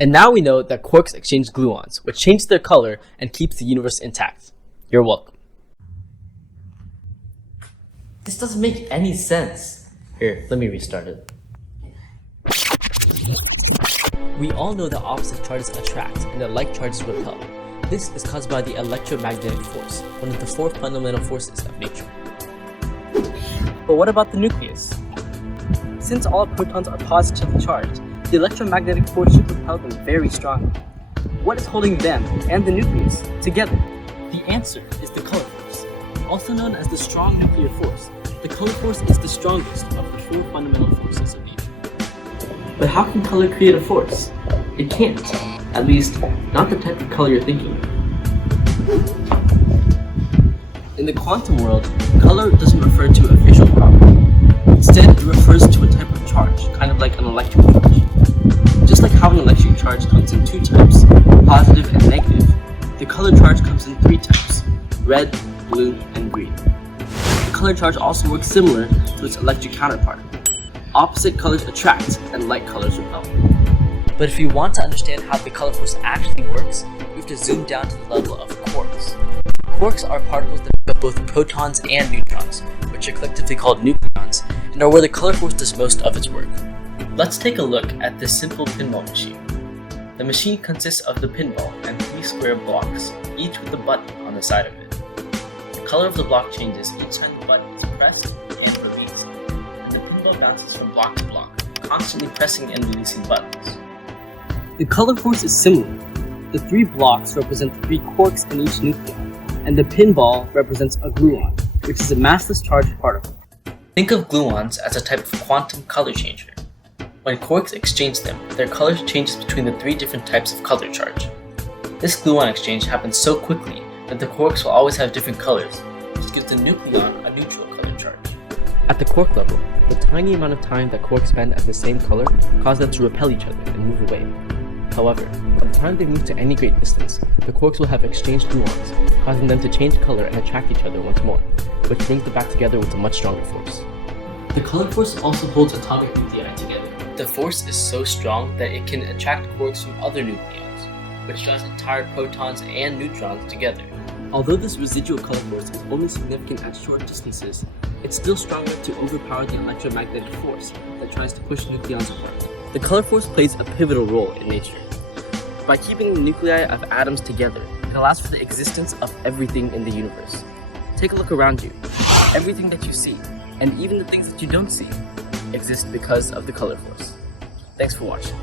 And now we know that quarks exchange gluons, which change their color and keeps the universe intact. You're welcome. This doesn't make any sense. Here, let me restart it. We all know that opposite charges attract and that like charges repel. This is caused by the electromagnetic force, one of the four fundamental forces of nature. But what about the nucleus? Since all protons are positively charged, the electromagnetic force should repel them very strongly. What is holding them and the nucleus together? The answer is the color force, also known as the strong nuclear force. The color force is the strongest of the four fundamental forces of nature. But how can color create a force? It can't. At least, not the type of color you're thinking of. In the quantum world, color doesn't refer to a visual property. Instead, it refers to a type of charge, kind of like an electric charge. Just like how an electric charge comes in two types, positive and negative, the color charge comes in three types, red, blue, and green. The color charge also works similar to its electric counterpart. Opposite colors attract and like colors repel. But if you want to understand how the color force actually works, we have to zoom down to the level of quarks. Quarks are particles that make up both protons and neutrons, which are collectively called nucleons, and are where the color force does most of its work. Let's take a look at this simple pinball machine. The machine consists of the pinball and three square blocks, each with a button on the side of it. The color of the block changes each time the button is pressed and released, and the pinball bounces from block to block, constantly pressing and releasing buttons. The color force is similar. The three blocks represent the three quarks in each nucleon, and the pinball represents a gluon, which is a massless charged particle. Think of gluons as a type of quantum color changer. When quarks exchange them, their color changes between the three different types of color charge. This gluon exchange happens so quickly that the quarks will always have different colors, which gives the nucleon a neutral color charge. At the quark level, the tiny amount of time that quarks spend at the same color causes them to repel each other and move away. However, by the time they move to any great distance, the quarks will have exchanged gluons, causing them to change color and attract each other once more, which brings them back together with a much stronger force. The color force also holds atomic nuclei together. The force is so strong that it can attract quarks from other nucleons, which draws entire protons and neutrons together. Although this residual color force is only significant at short distances, it's still strong enough to overpower the electromagnetic force that tries to push nucleons apart. The color force plays a pivotal role in nature. By keeping the nuclei of atoms together, it allows for the existence of everything in the universe. Take a look around you. Everything that you see, and even the things that you don't see, exist because of the color force. Thanks for watching.